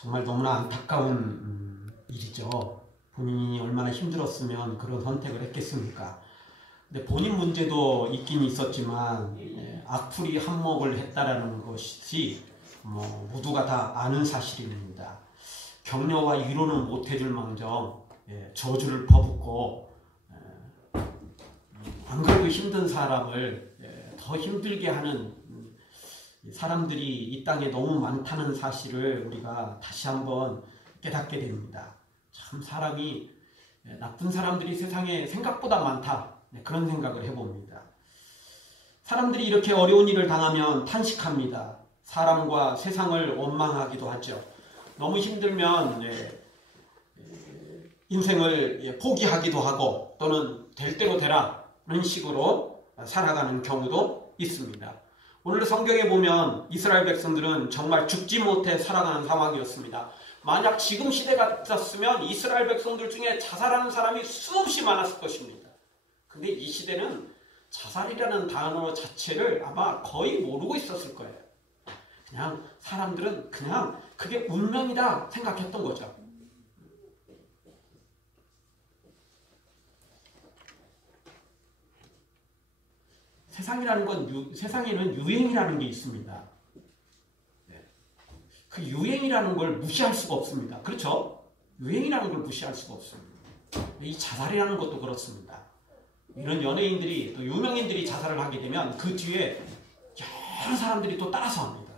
정말 너무나 안타까운 일이죠. 본인이 얼마나 힘들었으면 그런 선택을 했겠습니까? 근데 본인 문제도 있긴 있었지만 악플이 한몫을 했다라는 것이 모두가 다 아는 사실입니다. 격려와 위로는 못해줄 망정 저주를 퍼붓고 안 그래도 힘든 사람을 더 힘들게 하는 사람들이 이 땅에 너무 많다는 사실을 우리가 다시 한번 깨닫게 됩니다. 참 사람이 나쁜 사람들이 세상에 생각보다 많다, 그런 생각을 해봅니다. 사람들이 이렇게 어려운 일을 당하면 탄식합니다. 사람과 세상을 원망하기도 하죠. 너무 힘들면 인생을 포기하기도 하고 또는 될 대로 되라는 식으로 살아가는 경우도 있습니다. 오늘 성경에 보면 이스라엘 백성들은 정말 죽지 못해 살아가는 상황이었습니다. 만약 지금 시대 같았으면 이스라엘 백성들 중에 자살하는 사람이 수없이 많았을 것입니다. 근데 이 시대는 자살이라는 단어 자체를 아마 거의 모르고 있었을 거예요. 그냥 사람들은 그냥 그게 운명이다 생각했던 거죠. 세상에는 유행이라는 게 있습니다. 그 유행이라는 걸 무시할 수가 없습니다. 그렇죠? 유행이라는 걸 무시할 수가 없습니다. 이 자살이라는 것도 그렇습니다. 이런 연예인들이 또 유명인들이 자살을 하게 되면 그 뒤에 여러 사람들이 또 따라서 합니다.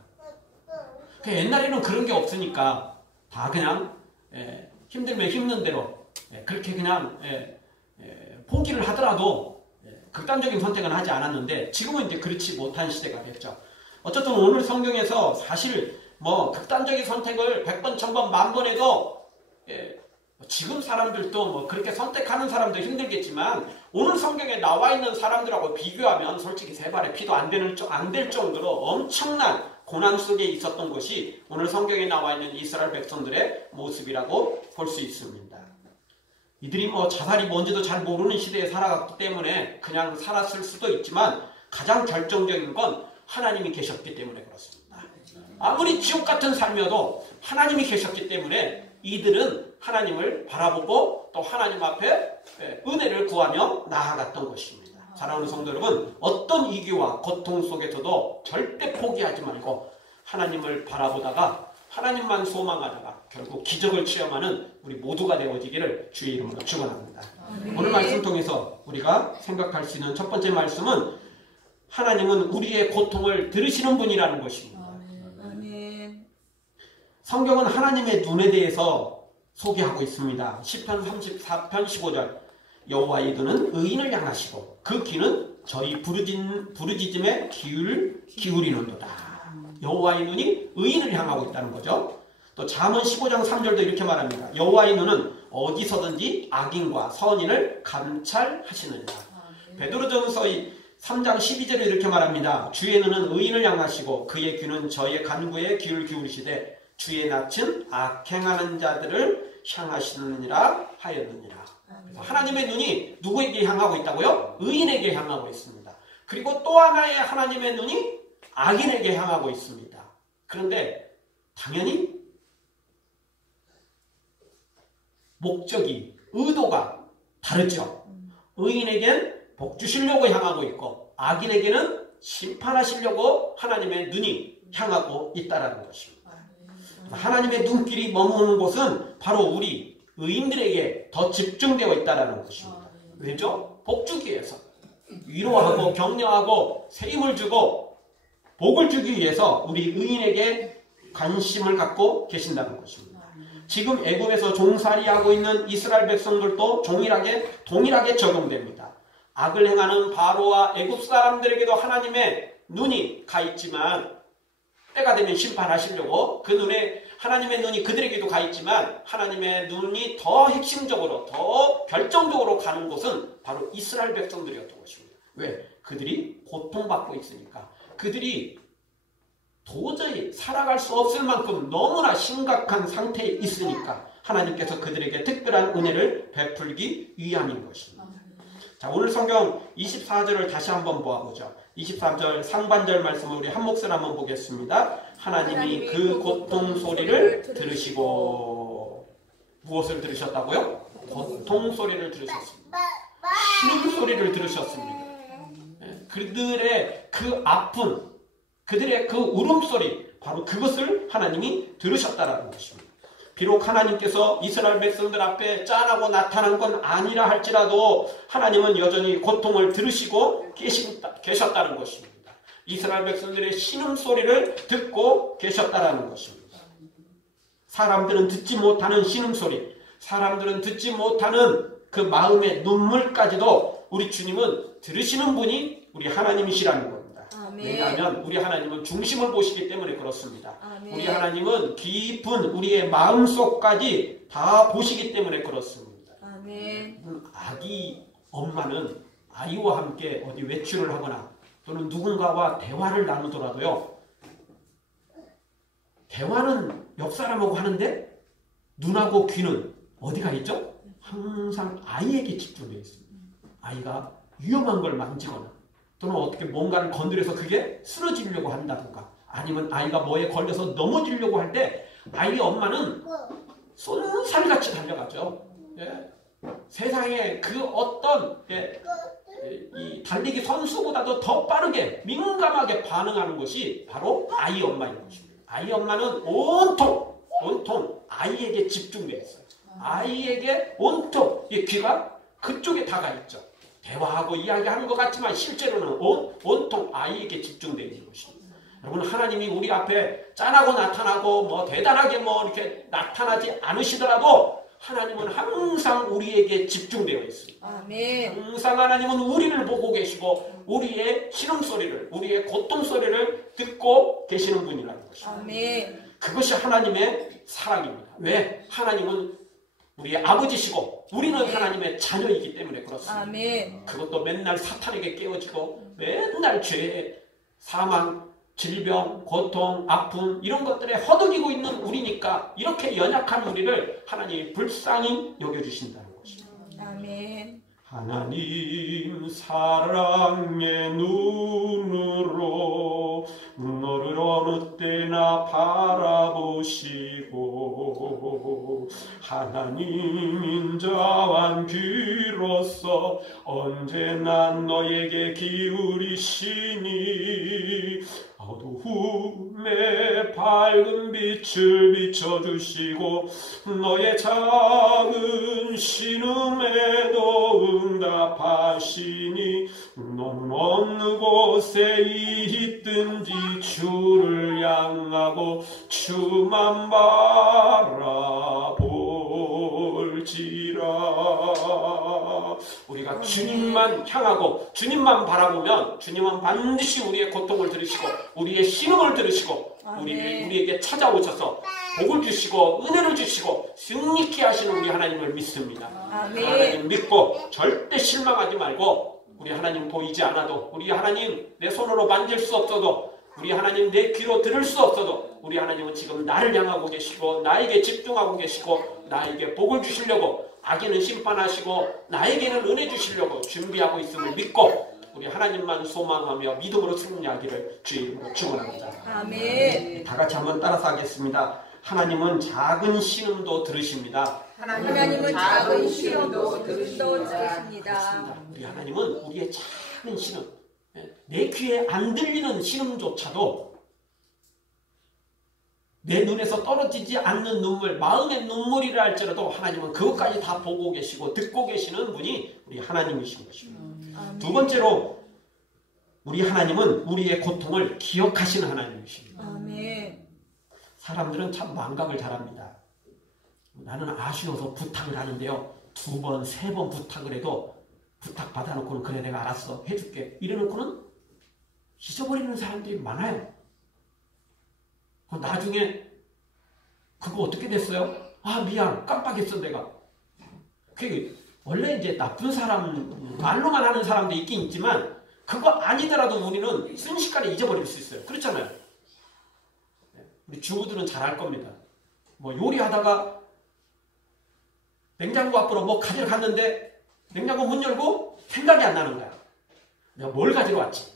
옛날에는 그런 게 없으니까 다 그냥 힘들면 힘든 대로 그렇게 그냥 포기를 하더라도 극단적인 선택은 하지 않았는데 지금은 이제 그렇지 못한 시대가 됐죠. 어쨌든 오늘 성경에서 사실 극단적인 선택을 100번, 1000번, 10,000번 해도 지금 사람들도 그렇게 선택하는 사람도 힘들겠지만 오늘 성경에 나와 있는 사람들하고 비교하면 솔직히 세 발의 피도 안 될 정도로 엄청난 고난 속에 있었던 것이 오늘 성경에 나와 있는 이스라엘 백성들의 모습이라고 볼 수 있습니다. 이들이 자살이 뭔지도 잘 모르는 시대에 살아갔기 때문에 그냥 살았을 수도 있지만 가장 결정적인 건 하나님이 계셨기 때문에 그렇습니다. 아무리 지옥 같은 삶이어도 하나님이 계셨기 때문에 이들은 하나님을 바라보고 또 하나님 앞에 은혜를 구하며 나아갔던 것입니다. 사랑하는 성도 여러분, 어떤 위기와 고통 속에서도 절대 포기하지 말고 하나님을 바라보다가 하나님만 소망하다가 결국 기적을 체험하는 우리 모두가 되어지기를 주의 이름으로 축원합니다. 오늘 말씀 통해서 우리가 생각할 수 있는 첫 번째 말씀은 하나님은 우리의 고통을 들으시는 분이라는 것입니다. 성경은 하나님의 눈에 대해서 소개하고 있습니다. 시편 34편 15절 여호와의 눈은 의인을 향하시고 그 귀는 저희 부르짖음에 기울이는도다. 여호와의 눈이 의인을 향하고 있다는 거죠. 또 잠언 15장 3절도 이렇게 말합니다. 여호와의 눈은 어디서든지 악인과 선인을 감찰하시느니라. 베드로전서 3장 12절에 이렇게 말합니다. 주의 눈은 의인을 향하시고 그의 귀는 저의 간구에 귀를 기울이시되 주의 낯은 악행하는 자들을 향하시느니라 하였느니라. 그래서 하나님의 눈이 누구에게 향하고 있다고요? 의인에게 향하고 있습니다. 그리고 또 하나의 하나님의 눈이 악인에게 향하고 있습니다. 그런데 당연히 목적이, 의도가 다르죠. 의인에게는 복 주시려고 향하고 있고 악인에게는 심판하시려고 하나님의 눈이 향하고 있다는 것입니다. 하나님의 눈길이 머무는 곳은 바로 우리 의인들에게 더 집중되어 있다는 것입니다. 왜죠? 복 주기 위해서, 위로하고 격려하고 세임을 주고 복을 주기 위해서 우리 의인에게 관심을 갖고 계신다는 것입니다. 지금 애굽에서 종살이하고 있는 이스라엘 백성들도 동일하게 적용됩니다. 악을 행하는 바로와 애굽 사람들에게도 하나님의 눈이 가 있지만 때가 되면 심판하시려고 그 눈에 하나님의 눈이 그들에게도 가 있지만 하나님의 눈이 더 핵심적으로 더 결정적으로 가는 곳은 바로 이스라엘 백성들이었던 것입니다. 왜? 그들이 고통받고 있으니까. 그들이 도저히 살아갈 수 없을 만큼 너무나 심각한 상태에 있으니까 하나님께서 그들에게 특별한 은혜를 베풀기 위함인 것입니다. 자, 오늘 성경 24절을 다시 한번 보아보죠. 23절 상반절 말씀을 우리 한 목소리 한번 보겠습니다. 하나님이 그 고통 소리를 들으시고 무엇을 들으셨다고요? 고통 소리를 들으셨습니다. 신음 소리를 들으셨습니다. 그들의 그 아픔, 그들의 그 울음소리, 바로 그것을 하나님이 들으셨다라는 것입니다. 비록 하나님께서 이스라엘 백성들 앞에 짠하고 나타난 건 아니라 할지라도 하나님은 여전히 고통을 들으시고 계셨다는 것입니다. 이스라엘 백성들의 신음소리를 듣고 계셨다라는 것입니다. 사람들은 듣지 못하는 신음소리, 사람들은 듣지 못하는 그 마음의 눈물까지도 우리 주님은 들으시는 분이 우리 하나님이시라는 겁니다. 아멘. 왜냐하면 우리 하나님은 중심을 보시기 때문에 그렇습니다. 아멘. 우리 하나님은 깊은 우리의 마음속까지 다 보시기 때문에 그렇습니다. 아멘. 아기 엄마는 아이와 함께 어디 외출을 하거나 또는 누군가와 대화를 나누더라도요, 대화는 옆 사람하고 하는데 눈하고 귀는 어디가 있죠? 항상 아이에게 집중되어 있습니다. 아이가 위험한 걸 만지거나 또는 어떻게 뭔가를 건드려서 그게 쓰러지려고 한다든가 아니면 아이가 뭐에 걸려서 넘어지려고 할 때 아이 엄마는 쏜살같이 달려가죠. 예? 세상에 그 어떤 이 달리기 선수보다도 더 빠르게 민감하게 반응하는 것이 바로 아이 엄마인 것입니다. 아이 엄마는 온통 아이에게 집중되어 있어요. 아이에게 온통 이 귀가 그쪽에 다가 있죠. 대화하고 이야기하는 것 같지만 실제로는 온통 아이에게 집중되어 있는 것입니다. 여러분, 하나님이 우리 앞에 짠하고 나타나고 뭐 대단하게 뭐 이렇게 나타나지 않으시더라도 하나님은 항상 우리에게 집중되어 있습니다. 아멘. 항상 하나님은 우리를 보고 계시고 우리의 신음소리를, 우리의 고통소리를 듣고 계시는 분이라는 것입니다. 아멘. 그것이 하나님의 사랑입니다. 왜? 하나님은 우리의 아버지시고 우리는 하나님의 자녀이기 때문에 그렇습니다. 아멘. 그것도 맨날 사탄에게 깨어지고 맨날 죄, 사망, 질병, 고통, 아픔 이런 것들에 허덕이고 있는 우리니까 이렇게 연약한 우리를 하나님이 불쌍히 여겨주신다는 것입니다. 아멘. 하나님 사랑의 눈으로 너를 어느 때나 바라보시고 하나님 인자한 귀로서 언제나 너에게 기울이시니 어두움에 밝은 빛을 비춰주시고 너의 작은 신음에도 응답하시니 너는 어느 곳에 있든지 주를 향하고 주만 바라볼지라. 우리가 주님만 향하고 주님만 바라보면 주님은 반드시 우리의 고통을 들으시고 우리의 신음을 들으시고 우리에게 찾아오셔서 복을 주시고 은혜를 주시고 승리케 하시는 우리 하나님을 믿습니다. 하나님 믿고 절대 실망하지 말고 우리 하나님 보이지 않아도 우리 하나님 내 손으로 만질 수 없어도 우리 하나님 내 귀로 들을 수 없어도 우리 하나님은 지금 나를 향하고 계시고 나에게 집중하고 계시고 나에게 복을 주시려고 악인은 심판하시고 나에게는 은혜 주시려고 준비하고 있음을 믿고 우리 하나님만 소망하며 믿음으로 승리하기를 주의 이름으로 축원합니다. 아멘. 다 같이 한번 따라서 하겠습니다. 하나님은 작은 신음도 들으십니다. 하나님은 작은 신음도 들으십니다. 우리 하나님은 우리의 작은 신음, 내 귀에 안 들리는 신음조차도 내 눈에서 떨어지지 않는 눈물, 마음의 눈물이라 할지라도 하나님은 그것까지 다 보고 계시고 듣고 계시는 분이 우리 하나님이신 것입니다. 두 번째로 우리 하나님은 우리의 고통을 기억하시는 하나님이십니다. 아멘. 사람들은 참 망각을 잘합니다. 나는 아쉬워서 부탁을 하는데요. 2번, 3번 부탁을 해도 부탁 받아놓고는 그래 내가 알았어 해줄게 이래놓고는 잊어버리는 사람들이 많아요. 나중에 그거 어떻게 됐어요? 아 미안 깜빡했어 내가. 그게 원래 이제 나쁜 사람 말로만 하는 사람도 있긴 있지만 그거 아니더라도 우리는 순식간에 잊어버릴 수 있어요. 그렇잖아요. 우리 주부들은 잘 알 겁니다. 뭐 요리하다가 냉장고 앞으로 뭐 가지러 갔는데 냉장고 문 열고 생각이 안 나는 거야. 내가 뭘 가지러 왔지?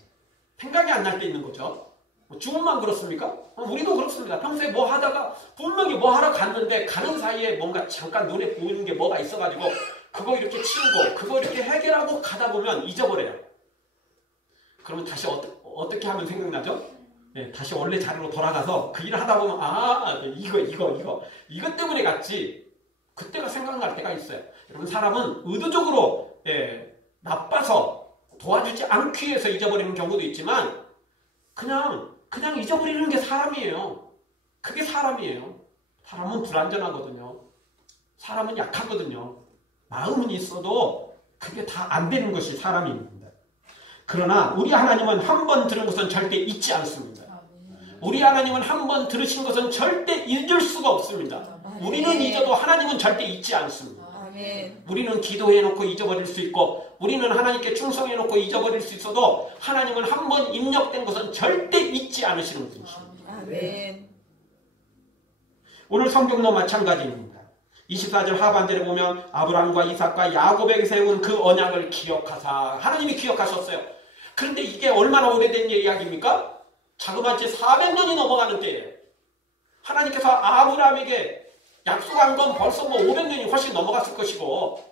생각이 안 날 때 있는 거죠. 주문만 그렇습니까? 우리도 그렇습니다. 평소에 뭐 하다가 분명히 뭐 하러 갔는데 가는 사이에 뭔가 잠깐 눈에 보이는 게 뭐가 있어가지고 그거 이렇게 치우고 그거 이렇게 해결하고 가다 보면 잊어버려요. 그러면 다시 어떻게 하면 생각나죠? 네, 다시 원래 자리로 돌아가서 그 일을 하다 보면 이거 때문에 갔지. 그때가 생각날 때가 있어요. 여러분 사람은 의도적으로 나빠서 도와주지 않기 위해서 잊어버리는 경우도 있지만 그냥 잊어버리는 게 사람이에요. 그게 사람이에요. 사람은 불완전하거든요. 사람은 약하거든요. 마음은 있어도 그게 다 안 되는 것이 사람입니다. 그러나 우리 하나님은 한 번 들은 것은 절대 잊지 않습니다. 우리 하나님은 한 번 들으신 것은 절대 잊을 수가 없습니다. 우리는 잊어도 하나님은 절대 잊지 않습니다. 우리는 기도해놓고 잊어버릴 수 있고 우리는 하나님께 충성해놓고 잊어버릴 수 있어도 하나님은 한 번 입력된 것은 절대 잊지 않으시는 분이십니다. 아멘. 오늘 성경도 마찬가지입니다. 24절 하반절에 보면 아브라함과 이삭과 야곱에게 세운 그 언약을 기억하사 하나님이 기억하셨어요. 그런데 이게 얼마나 오래된 이야기입니까? 자그마치 400년이 넘어가는 때예요. 하나님께서 아브라함에게 약속한 건 벌써 500년이 훨씬 넘어갔을 것이고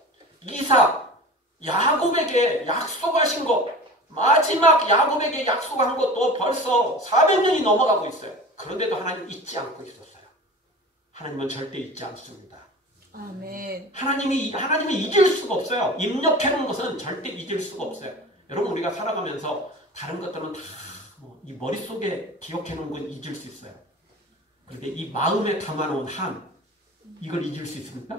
이삭, 야곱에게 약속하신 것 마지막 야곱에게 약속한 것도 벌써 400년이 넘어가고 있어요. 그런데도 하나님 잊지 않고 있었어요. 하나님은 절대 잊지 않습니다. 아멘. 하나님이 잊을 수가 없어요. 입력해놓은 것은 절대 잊을 수가 없어요. 여러분 우리가 살아가면서 다른 것들은 다 이 머릿속에 기억해놓은 건 잊을 수 있어요. 그런데 이 마음에 담아놓은 한 이걸 잊을 수 있습니까?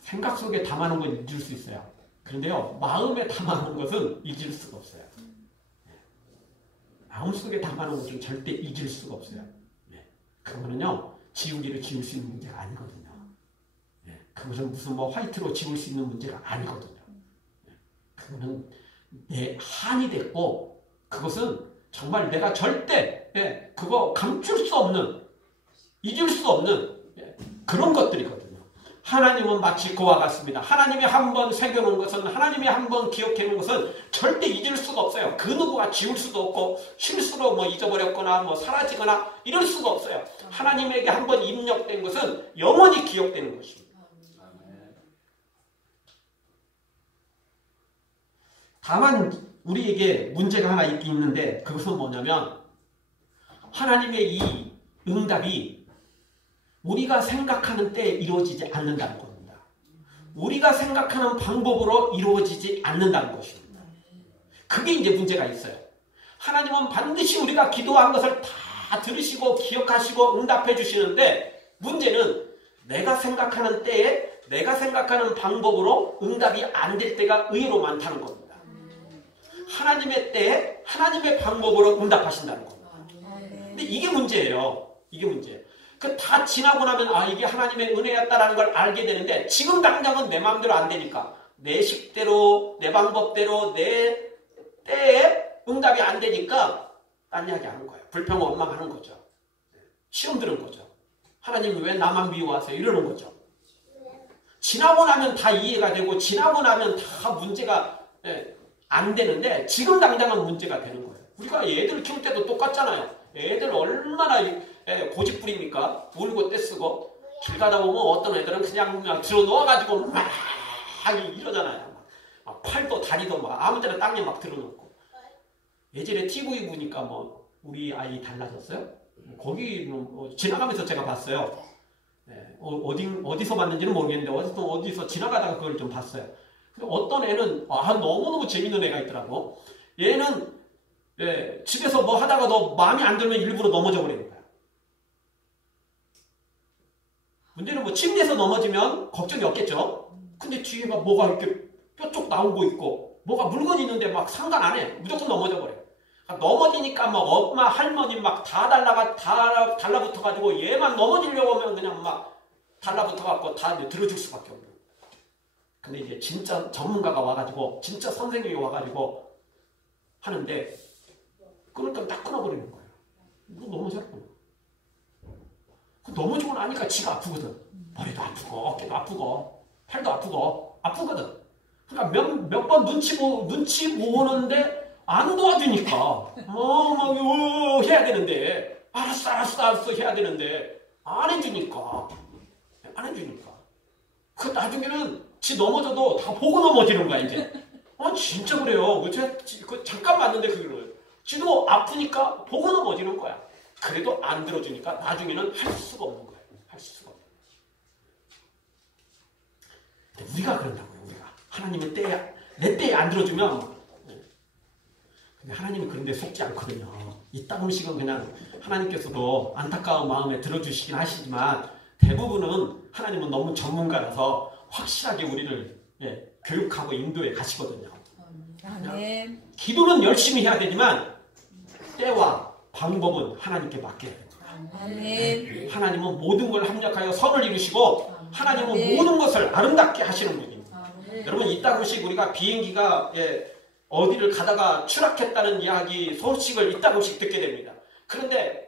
생각 속에 담아놓은 건 잊을 수 있어요. 그런데요 마음에 담아놓은 것은 잊을 수가 없어요. 마음속에 담아놓은 것은 절대 잊을 수가 없어요. 그거는요 지우개로 지울 수 있는 문제가 아니거든요. 그것은 무슨 화이트로 지울 수 있는 문제가 아니거든요. 그거는 내 한이 됐고 그것은 정말 내가 절대 그거 감출 수 없는 잊을 수 없는 그런 것들이거든요. 하나님은 마치 그와 같습니다. 하나님이 한 번 새겨놓은 것은 하나님이 한 번 기억해놓은 것은 절대 잊을 수가 없어요. 그 누구가 지울 수도 없고 실수로 잊어버렸거나 사라지거나 이럴 수가 없어요. 하나님에게 한 번 입력된 것은 영원히 기억되는 것입니다. 다만 우리에게 문제가 하나 있긴 있는데 그것은 뭐냐면 하나님의 이 응답이 우리가 생각하는 때에 이루어지지 않는다는 겁니다. 우리가 생각하는 방법으로 이루어지지 않는다는 것입니다. 그게 이제 문제가 있어요. 하나님은 반드시 우리가 기도한 것을 다 들으시고 기억하시고 응답해 주시는데 문제는 내가 생각하는 때에 내가 생각하는 방법으로 응답이 안 될 때가 의외로 많다는 겁니다. 하나님의 때에 하나님의 방법으로 응답하신다는 겁니다. 근데 이게 문제예요. 이게 문제예요. 그 다 지나고 나면 이게 하나님의 은혜였다라는 걸 알게 되는데 지금 당장은 내 마음대로 안 되니까 내 식대로 내 방법대로 내 때에 응답이 안 되니까 딴 이야기 하는 거예요. 불평 원망하는 거죠. 시험 드는 거죠. 하나님 왜 나만 미워하세요? 이러는 거죠. 지나고 나면 다 이해가 되고 지나고 나면 다 문제가 안 되는데 지금 당장은 문제가 되는 거예요. 우리가 애들 키울 때도 똑같잖아요. 애들 얼마나 고집부립니까? 울고 떼쓰고 길 가다 보면 어떤 애들은 그냥 들어 놓아가지고 막 이러잖아요. 막 팔도 다리도 막 아무 데나 땅에 막 들어놓고. 예전에 TV 보니까 우리 아이 달라졌어요? 거기는 지나가면서 제가 봤어요. 어디서 봤는지는 모르겠는데 어디서 지나가다가 그걸 좀 봤어요. 어떤 애는 너무너무 재밌는 애가 있더라고. 얘는 집에서 하다가도 마음에 안 들면 일부러 넘어져 버리는 거야. 문제는 침대에서 넘어지면 걱정이 없겠죠. 근데 뒤에 뭐가 이렇게 뾰족 나오고 있고 뭐가 물건이 있는데 상관 안 해. 무조건 넘어져 버려. 넘어지니까 엄마 할머니 다 달라붙어 가지고 얘만 넘어지려고 하면 그냥 달라붙어 갖고 다 들어줄 수밖에 없는. 근데 이제 진짜 전문가가 와가지고 진짜 선생님이 와가지고 하는데 그러니까 딱 끊어버리는 거예요. 이거 넘어졌구나. 넘어지고 나니까 지가 아프거든. 머리도 아프고 어깨도 아프고 팔도 아프거든. 그러니까 몇 번 눈치 보는데 안 도와주니까 막 해야 되는데 알았어 해야 되는데 안 해주니까 그 나중에는 지 넘어져도 다 보고 넘어지는 거야 이제. 진짜 그래요. 그 잠깐 봤는데 그거를 지도 아프니까 보고 넘어지는 거야. 그래도 안 들어주니까 나중에는 할 수가 없는 거야. 할 수가 없는 거야. 근데 우리가 그런다고요. 우리가 하나님의 때에 내 때에 안 들어주면 근데 하나님은 그런 데 속지 않거든요. 이따금씩은 그냥 하나님께서도 안타까운 마음에 들어주시긴 하시지만 대부분은 하나님은 너무 전문가라서 확실하게 우리를 교육하고 인도해 가시거든요. 아멘. 기도는 열심히 해야 되지만 때와 방법은 하나님께 맡겨야 됩니다. 아멘. 하나님은 모든 걸 합력하여 선을 이루시고 하나님은 모든 것을 아름답게 하시는 분입니다. 여러분 이따금씩 우리가 비행기가 어디를 가다가 추락했다는 이야기 소식을 이따금씩 듣게 됩니다. 그런데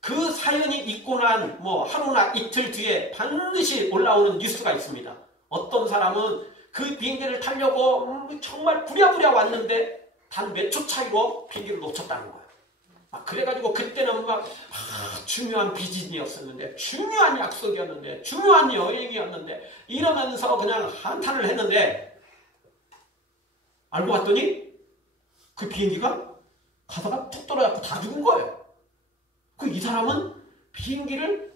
그 사연이 있고 난 하루나 이틀 뒤에 반드시 올라오는 뉴스가 있습니다. 어떤 사람은 그 비행기를 타려고 정말 부랴부랴 왔는데 단 몇 초 차이로 비행기를 놓쳤다는 거야. 그래가지고 그때는 중요한 비즈니스였었는데 중요한 약속이었는데 중요한 여행이었는데 이러면서 그냥 한탄을 했는데 알고 봤더니 그 비행기가 가다가 툭 떨어져서 다 죽은 거예요. 이 사람은 비행기를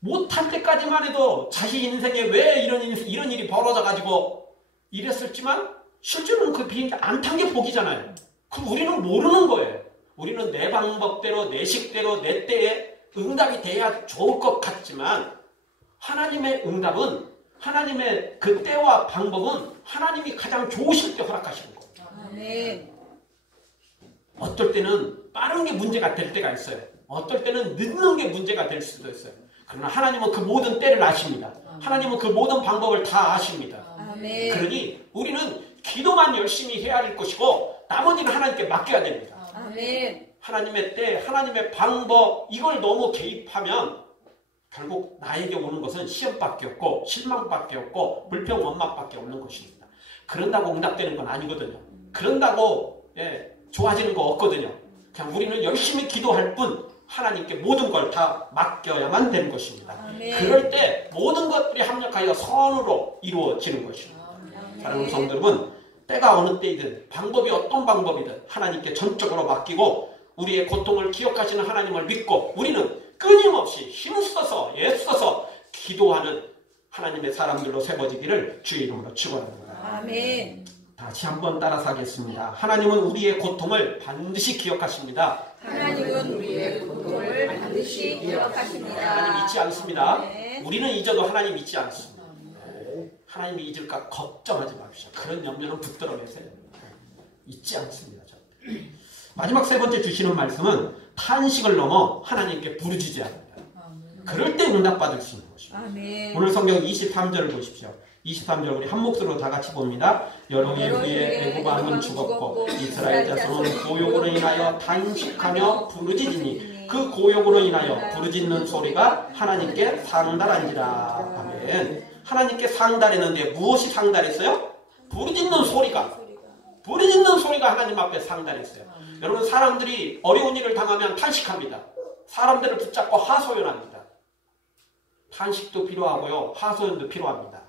못 탈 때까지만 해도 자기 인생에 왜 이런 일이 벌어져가지고 이랬을지만 실제로는 그 비행기 안 탄 게 복이잖아요. 그럼 우리는 모르는 거예요. 우리는 내 방법대로 내 식대로 내 때에 응답이 돼야 좋을 것 같지만 하나님의 응답은 하나님의 그 때와 방법은 하나님이 가장 좋으실 때 허락하시는 거예요. 아멘. 어떨 때는 빠른 게 문제가 될 때가 있어요. 어떨 때는 늦는 게 문제가 될 수도 있어요. 그러나 하나님은 그 모든 때를 아십니다. 하나님은 그 모든 방법을 다 아십니다. 아멘. 그러니 우리는 기도만 열심히 해야 할 것이고 나머지는 하나님께 맡겨야 됩니다. 아멘. 하나님의 때, 하나님의 방법 이걸 너무 개입하면 결국 나에게 오는 것은 시험밖에 없고 실망밖에 없고 불평 원망밖에 없는 것입니다. 그런다고 응답되는 건 아니거든요. 그런다고 좋아지는 거 없거든요. 그냥 우리는 열심히 기도할 뿐 하나님께 모든 걸 다 맡겨야만 되는 것입니다. 아멘. 그럴 때 모든 것들이 합력하여 선으로 이루어지는 것입니다. 사랑하는 성도 여러분, 때가 어느 때이든 방법이 어떤 방법이든 하나님께 전적으로 맡기고 우리의 고통을 기억하시는 하나님을 믿고 우리는 끊임없이 힘써서 애써서 기도하는 하나님의 사람들로 세워지기를 주의 이름으로 축원합니다. 아멘. 다시 한번 따라서 하겠습니다. 하나님은 우리의 고통을 반드시 기억하십니다. 하나님은 우리의 고통을 반드시 기억하십니다. 하나님 잊지 않습니다. 네. 우리는 잊어도 하나님 잊지 않습니다. 하나님이 잊을까 걱정하지 마십시오. 그런 염려는 붙들어 내세요. 잊지 않습니다. 마지막 세 번째 주시는 말씀은 탄식을 넘어 하나님께 부르짖어야 합니다. 그럴 때 응답받을 수 있는 것입니다. 아멘. 오늘 성경 23절을 보십시오. 23절 우리 한 목소리로 다 같이 봅니다. 여러 해 후에 애굽 왕은 죽었고 이스라엘 자손은 고욕으로 인하여 탄식하며 부르짖으니 그 고욕으로 인하여 부르짖는 소리가 하나님께 상달한지라. 아멘. 하나님께 상달했는데 무엇이 상달했어요? 부르짖는 소리가 하나님 앞에 상달했어요. 여러분 사람들이 어려운 일을 당하면 탄식합니다. 사람들을 붙잡고 하소연합니다. 탄식도 필요하고요. 하소연도 필요합니다.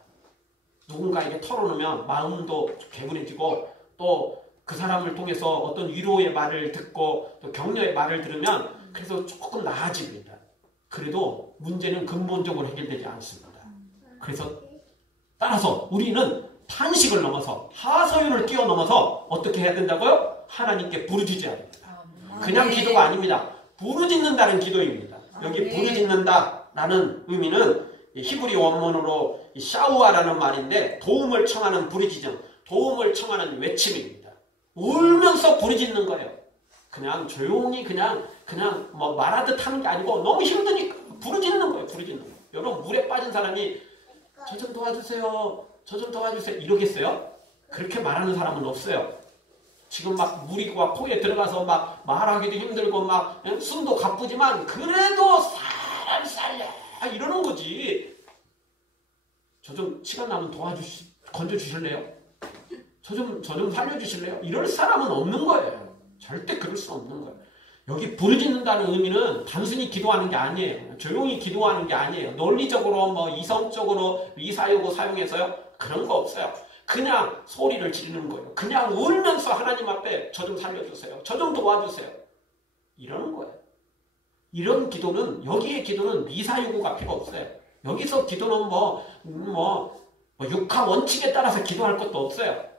누군가에게 털어놓으면 마음도 개운해지고 또 그 사람을 통해서 어떤 위로의 말을 듣고 또 격려의 말을 들으면 그래서 조금 나아집니다. 그래도 문제는 근본적으로 해결되지 않습니다. 그래서 따라서 우리는 탄식을 넘어서 하소연을 뛰어넘어서 어떻게 해야 된다고요? 하나님께 부르짖어야 됩니다. 그냥 기도가 아닙니다. 부르짖는다는 기도입니다. 여기 부르짖는다라는 의미는 히브리 원문으로 샤우아라는 말인데 도움을 청하는 부르짖음, 도움을 청하는 외침입니다. 울면서 부르짖는 거예요. 그냥 조용히 그냥 말하듯 하는 게 아니고 너무 힘드니까 부르짖는 거예요. 부르짖는 거예요. 여러분 물에 빠진 사람이 저 좀 도와주세요. 저 좀 도와주세요. 이러겠어요? 그렇게 말하는 사람은 없어요. 지금 막 물이 코에 들어가서 막 말하기도 힘들고 막 숨도 가쁘지만 그래도 사람 살려 이러는 거지. 저 좀 시간 나면 건져 주실래요? 저 좀 살려주실래요? 이럴 사람은 없는 거예요. 절대 그럴 수 없는 거예요. 여기 부르짖는다는 의미는 단순히 기도하는 게 아니에요. 조용히 기도하는 게 아니에요. 논리적으로 뭐 이성적으로 이사요구 사용해서요. 그런 거 없어요. 그냥 소리를 지르는 거예요. 그냥 울면서 하나님 앞에 저 좀 살려주세요. 저 좀 도와주세요. 이러는 거예요. 이런 기도는, 여기의 기도는 미사요구가 필요 없어요. 여기서 기도는 육하 원칙에 따라서 기도할 것도 없어요.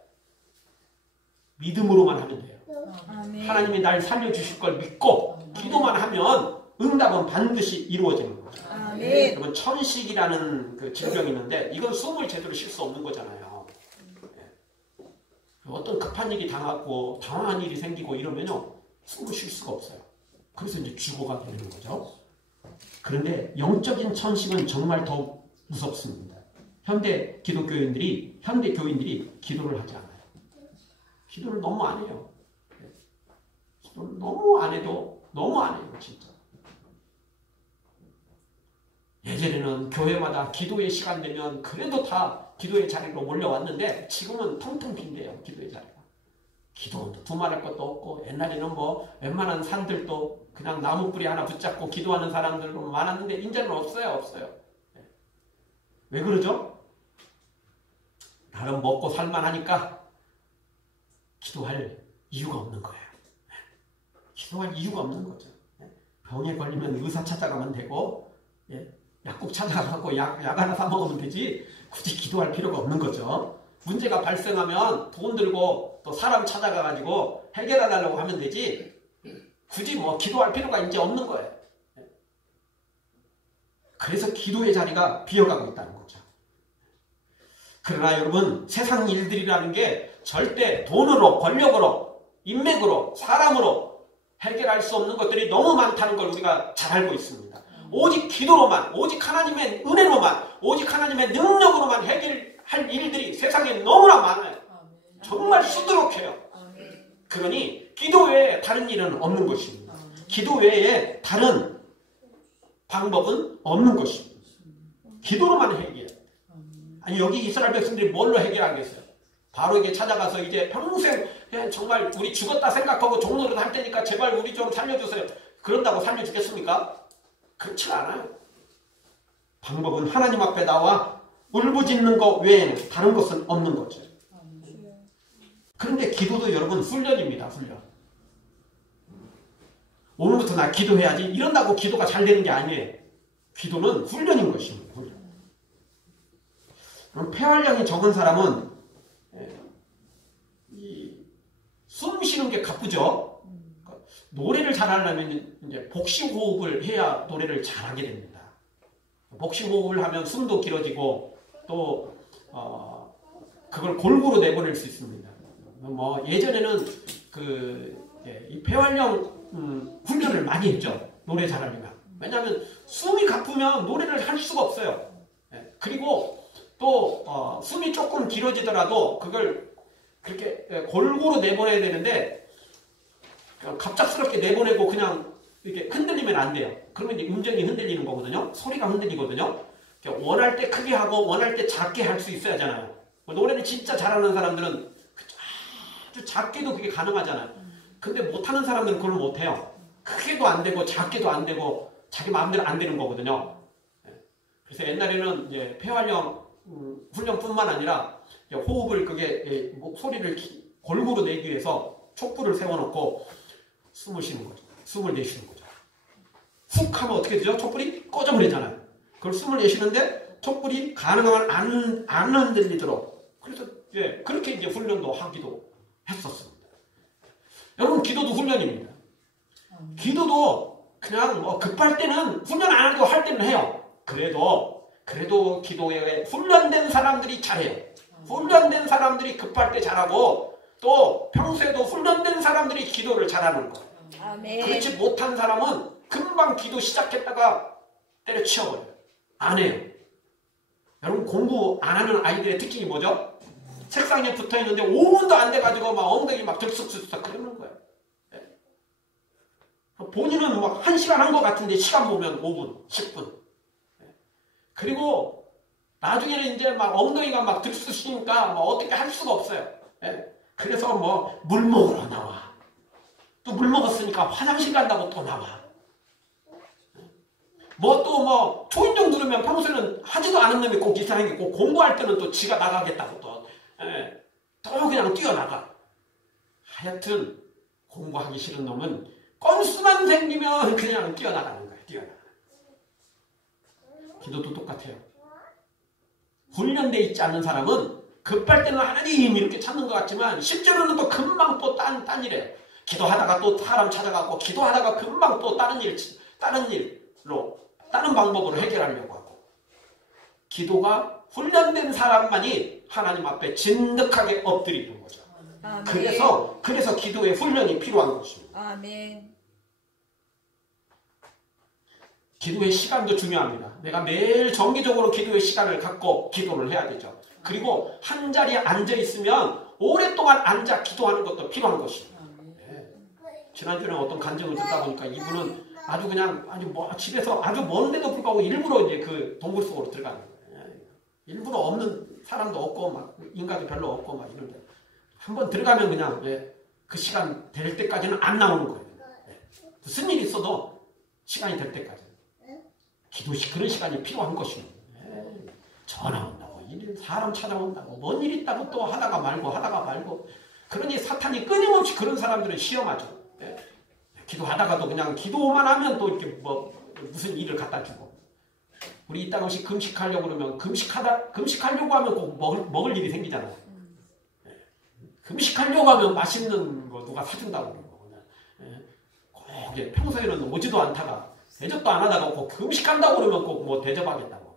믿음으로만 하면 돼요. 아멘. 하나님이 날 살려주실 걸 믿고 기도만 하면 응답은 반드시 이루어지는 거죠. 아멘. 그러면 천식이라는 그 질병이 있는데 이건 숨을 제대로 쉴 수 없는 거잖아요. 어떤 급한 일이 당하고 당황한 일이 생기고 이러면요 숨을 쉴 수가 없어요. 그래서 이제 죽어가 되는 거죠. 그런데 영적인 천식은 정말 더 무섭습니다. 현대 교인들이 기도를 하지 않아요. 기도를 너무 안 해요. 기도를 너무 안 해도 너무 안 해요, 진짜. 예전에는 교회마다 기도의 시간 되면 그래도 다 기도의 자리로 몰려왔는데 지금은 텅텅 빈대요, 기도의 자리가. 기도도 두말할 것도 없고 옛날에는 웬만한 산들도 그냥 나무 뿌리 하나 붙잡고 기도하는 사람들도 많았는데 이제는 없어요. 왜 그러죠? 나름 먹고 살만하니까 기도할 이유가 없는 거예요. 기도할 이유가 없는 거죠. 병에 걸리면 의사 찾아가면 되고 약국 찾아가고 약 하나 사 먹으면 되지 굳이 기도할 필요가 없는 거죠. 문제가 발생하면 돈 들고 또 사람 찾아가가지고 해결해달라고 하면 되지 굳이 기도할 필요가 이제 없는 거예요. 그래서 기도의 자리가 비어가고 있다는 거죠. 그러나 여러분 세상 일들이라는 게 절대 돈으로 권력으로 인맥으로 사람으로 해결할 수 없는 것들이 너무 많다는 걸 우리가 잘 알고 있습니다. 오직 기도로만 오직 하나님의 은혜로만 오직 하나님의 능력으로만 해결할 일들이 세상에 너무나 많아요. 정말 수두룩해요. 그러니 기도 외에 다른 일은 없는 것입니다. 기도 외에 다른 방법은 없는 것입니다. 기도로만 해결해요. 아니 여기 이스라엘 백성들이 뭘로 해결하겠어요? 바로 이게 찾아가서 이제 평생 정말 우리 죽었다 생각하고 종노릇 할 테니까 제발 우리 좀 살려주세요. 그런다고 살려주겠습니까? 그렇지 않아요. 방법은 하나님 앞에 나와 울부짖는 것 외에는 다른 것은 없는 거죠. 그런데 기도도 여러분 훈련입니다. 훈련. 오늘부터 나 기도해야지 이런다고 기도가 잘 되는 게 아니에요. 기도는 훈련인 것입니다. 훈련. 그럼 폐활량이 적은 사람은 숨 쉬는 게 가쁘죠. 노래를 잘하려면 이제 복식호흡을 해야 노래를 잘하게 됩니다. 복식호흡을 하면 숨도 길어지고 또 그걸 골고루 내보낼 수 있습니다. 예전에는 이 폐활량 훈련을 많이 했죠. 노래 잘하려면. 왜냐하면 숨이 가쁘면 노래를 할 수가 없어요. 그리고 또 숨이 조금 길어지더라도 그걸 그렇게 골고루 내보내야 되는데 갑작스럽게 내보내고 그냥 이렇게 흔들리면 안 돼요. 그러면 이제 음정이 흔들리는 거거든요. 소리가 흔들리거든요. 원할 때 크게 하고 원할 때 작게 할 수 있어야 하잖아요. 노래를 진짜 잘하는 사람들은 아주 작게도 그게 가능하잖아요. 근데 못하는 사람들은 그걸 못해요. 크게도 안 되고 작게도 안 되고 자기 마음대로 안 되는 거거든요. 그래서 옛날에는 이제 폐활량 훈련뿐만 아니라 호흡을 소리를 골고루 내기 위해서 촛불을 세워놓고 숨을 쉬는 거죠. 숨을 내쉬는 거죠. 훅 하면 어떻게 되죠? 촛불이 꺼져버리잖아요. 그걸 숨을 내쉬는데 촛불이 가능하면 안 흔들리도록. 그래서 그렇게 이제 훈련도 하기도 했었습니다. 여러분 기도도 훈련입니다. 기도도 그냥 급할 때는 훈련 안 해도 할 때는 해요. 그래도 기도에 훈련된 사람들이 잘해요. 훈련된 사람들이 급할 때 잘하고 또 평소에도 훈련된 사람들이 기도를 잘하는 거예요. 아멘. 그렇지 못한 사람은 금방 기도 시작했다가 때려치워버려요. 안 해요. 여러분 공부 안 하는 아이들의 특징이 뭐죠? 책상에 붙어있는데 5분도 안 돼가지고 막 엉덩이 막 들썩들썩 그러는 거예요. 본인은 막 1시간 한 것 같은데 시간 보면 5분, 10분. 그리고 나중에는 이제 막 엉덩이가 막 들쑤시니까 막 어떻게 할 수가 없어요. 예? 그래서 뭐 물 먹으러 나와. 또 물 먹었으니까 화장실 간다고 또 나와. 뭐 또 뭐 초인종 누르면 평소에는 하지도 않은 놈이 꼭 이상하게 꼭 공부할 때는 또 지가 나가겠다고 또, 예, 또 그냥 뛰어나가. 하여튼 공부하기 싫은 놈은 건수만 생기면 그냥 뛰어나가는 거예요. 뛰어나가. 기도도 똑같아요. 훈련되어 있지 않는 사람은 급할 때는 하나님 이렇게 찾는 것 같지만 실제로는 또 금방 또 딴 일이에요. 기도하다가 또 사람 찾아가고 기도하다가 금방 또 다른 일로 다른 방법으로 해결하려고 하고. 기도가 훈련된 사람만이 하나님 앞에 진득하게 엎드리는 거죠. 아멘. 그래서 기도의 훈련이 필요한 것입니다. 아멘. 기도의 시간도 중요합니다. 내가 매일 정기적으로 기도의 시간을 갖고 기도를 해야 되죠. 그리고 한 자리에 앉아 있으면 오랫동안 앉아 기도하는 것도 필요한 것입니다. 네. 지난주에 어떤 간증을 듣다 보니까 이분은 집에서 아주 먼데도 불구하고 일부러 이제 그 동굴 속으로 들어가는 거예요. 일부러 없는 사람도 없고 막 인간도 별로 없고 막 이런데 한번 들어가면 그냥 그 시간 될 때까지는 안 나오는 거예요. 무슨 일이 있어도 시간이 될 때까지. 그런 시간이 필요한 것입니다. 전화 온다고, 사람 찾아온다고, 뭔 일 있다고 또 하다가 말고. 그러니 사탄이 끊임없이 그런 사람들을 시험하죠. 기도하다가도 그냥 기도만 하면 또 이렇게 뭐 무슨 일을 갖다 주고. 우리 이따금씩 금식하려고 그러면 금식하려고 하면 꼭 먹을 일이 생기잖아요. 금식하려고 하면 맛있는 거 누가 사준다고 그러고. 꼭 평소에는 오지도 않다가 대접도 안 하다가 꼭 금식한다고 그러면 꼭 뭐 대접하겠다고.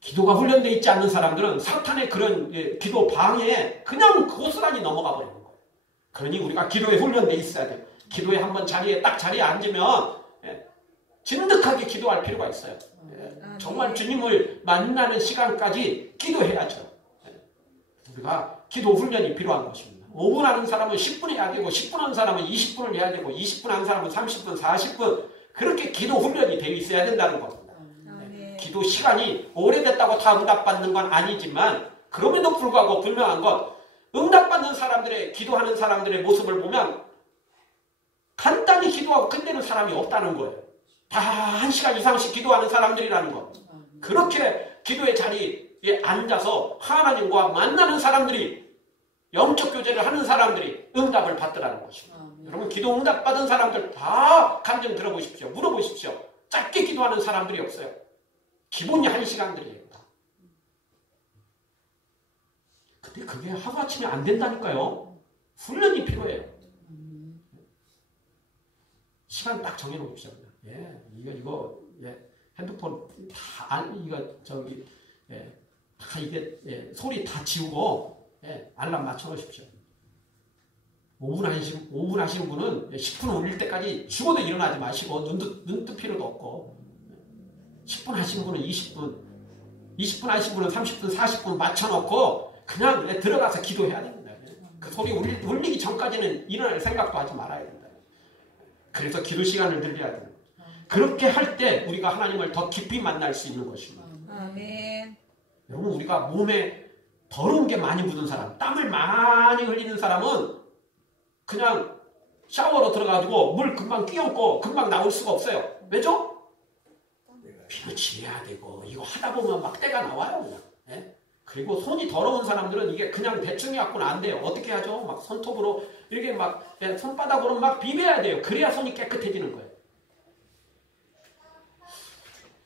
기도가 훈련되어 있지 않는 사람들은 사탄의 그런 기도 방해에 그냥 고스란히 넘어가 버리는 거예요. 그러니 우리가 기도에 훈련되어 있어야 돼요. 기도에 한번 자리에 앉으면 진득하게 기도할 필요가 있어요. 정말 주님을 만나는 시간까지 기도해야죠. 우리가 기도 훈련이 필요한 것입니다. 5분 하는 사람은 10분 해야 되고 10분 하는 사람은 20분을 해야 되고 20분 하는 사람은 30분, 40분 그렇게 기도 훈련이 되어 있어야 된다는 겁니다. 기도 시간이 오래됐다고 다 응답받는 건 아니지만 그럼에도 불구하고 분명한 건 응답받는 사람들의 기도하는 사람들의 모습을 보면 간단히 기도하고 끝내는 사람이 없다는 거예요. 다 1시간 이상씩 기도하는 사람들이라는 거. 그렇게 기도의 자리에 앉아서 하나님과 만나는 사람들이 영적 교제를 하는 사람들이 응답을 받더라는 것입니다. 여러분 기도 응답 받은 사람들 다 간증 들어보십시오. 물어보십시오. 짧게 기도하는 사람들이 없어요. 기본이 1시간들이에요. 근데 그게 하루아침에 안 된다니까요. 훈련이 필요해요. 시간 딱 정해놓으십시오. 이거 핸드폰 다 이게 소리 다 지우고 알람 맞춰놓으십시오. 5분 하시는 분은 10분 올릴 때까지 죽어도 일어나지 마시고 눈 뜰 필요도 없고 10분 하시는 분은 20분 하시는 분은 30분, 40분 맞춰놓고 그냥 들어가서 기도해야 됩니다. 그 소리 울리기 전까지는 일어날 생각도 하지 말아야 된다. 그래서 기도 시간을 늘려야 됩니다. 그렇게 할 때 우리가 하나님을 더 깊이 만날 수 있는 것입니다. 아멘. 여러분 우리가 몸에 더러운 게 많이 묻은 사람, 땀을 많이 흘리는 사람은 그냥 샤워로 들어가지고 물 금방 끼얹고 금방 나올 수가 없어요. 왜죠? 피부치해야 되고 이거 하다 보면 막 때가 나와요. 그리고 손이 더러운 사람들은 이게 그냥 대충 해갖고는 안 돼요. 어떻게 하죠? 막 손톱으로 이렇게 막 손바닥으로 막 비벼야 돼요. 그래야 손이 깨끗해지는 거예요.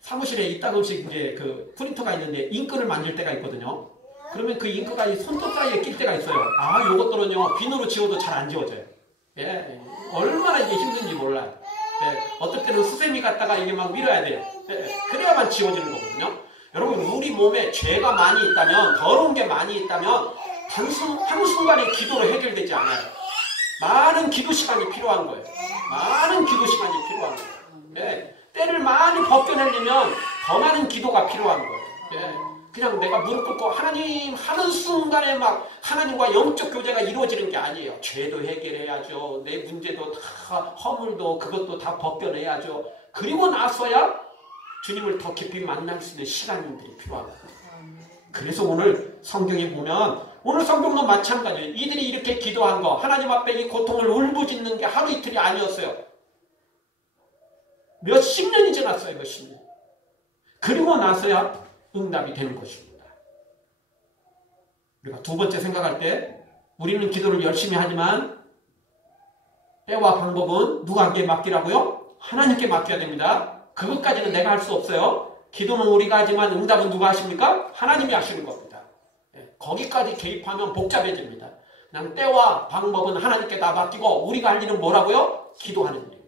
사무실에 이따금씩 이제 그 프린터가 있는데 잉크를 만질 때가 있거든요. 그러면 그 잉크가 이 손톱 사이에 낄 때가 있어요. 요것들은요 비누로 지워도 잘 안 지워져요. 얼마나 이게 힘든지 몰라요. 어떨 때는 수세미 갖다가 이게 막 밀어야 돼요. 그래야만 지워지는 거거든요. 여러분 우리 몸에 죄가 많이 있다면 더러운 게 많이 있다면 한순간에 기도로 해결되지 않아요. 많은 기도 시간이 필요한 거예요. 많은 기도 시간이 필요한 거예요. 때를 많이 벗겨내려면 더 많은 기도가 필요한 거예요. 그냥 내가 무릎 꿇고 하나님 하는 순간에 막 하나님과 영적 교제가 이루어지는 게 아니에요. 죄도 해결해야죠. 내 문제도 다 허물도 그것도 다 벗겨내야죠. 그리고 나서야 주님을 더 깊이 만날 수 있는 시간들이 필요합니다. 그래서 오늘 성경에 보면 오늘 성경도 마찬가지예요. 이들이 이렇게 기도한 거 하나님 앞에 이 고통을 울부짖는 게 하루 이틀이 아니었어요. 몇십 년이 지났어요. 몇십 년. 그리고 나서야 응답이 되는 것입니다. 우리가 두 번째 생각할 때 우리는 기도를 열심히 하지만 때와 방법은 누구에게 맡기라고요? 하나님께 맡겨야 됩니다. 그것까지는 내가 할 수 없어요. 기도는 우리가 하지만 응답은 누가 하십니까? 하나님이 하시는 겁니다. 거기까지 개입하면 복잡해집니다. 그냥 때와 방법은 하나님께 다 맡기고 우리가 할 일은 뭐라고요? 기도하는 일입니다.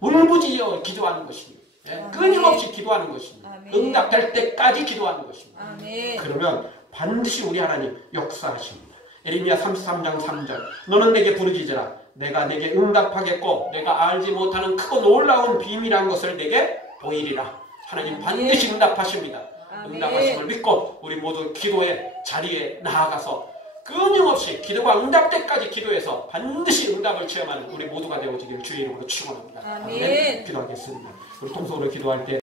울부짖어 기도하는 것입니다. 끊임없이 기도하는 것입니다. 응답될 때까지 기도하는 것입니다. 그러면 반드시 우리 하나님 역사하십니다. 에레미야 33장 3절 너는 내게 부르짖으라 내가 내게 응답하겠고 내가 알지 못하는 크고 놀라운 비밀한 것을 내게 보이리라. 하나님 반드시 응답하십니다. 응답하심을 믿고 우리 모두 기도의 자리에 나아가서 끊임없이 기도가 응답때까지 기도해서 반드시 응답을 체험하는 우리 모두가 되어지길 주의 이름으로 축원합니다. 아멘. 기도하겠습니다. 우리 통성으로 기도할 때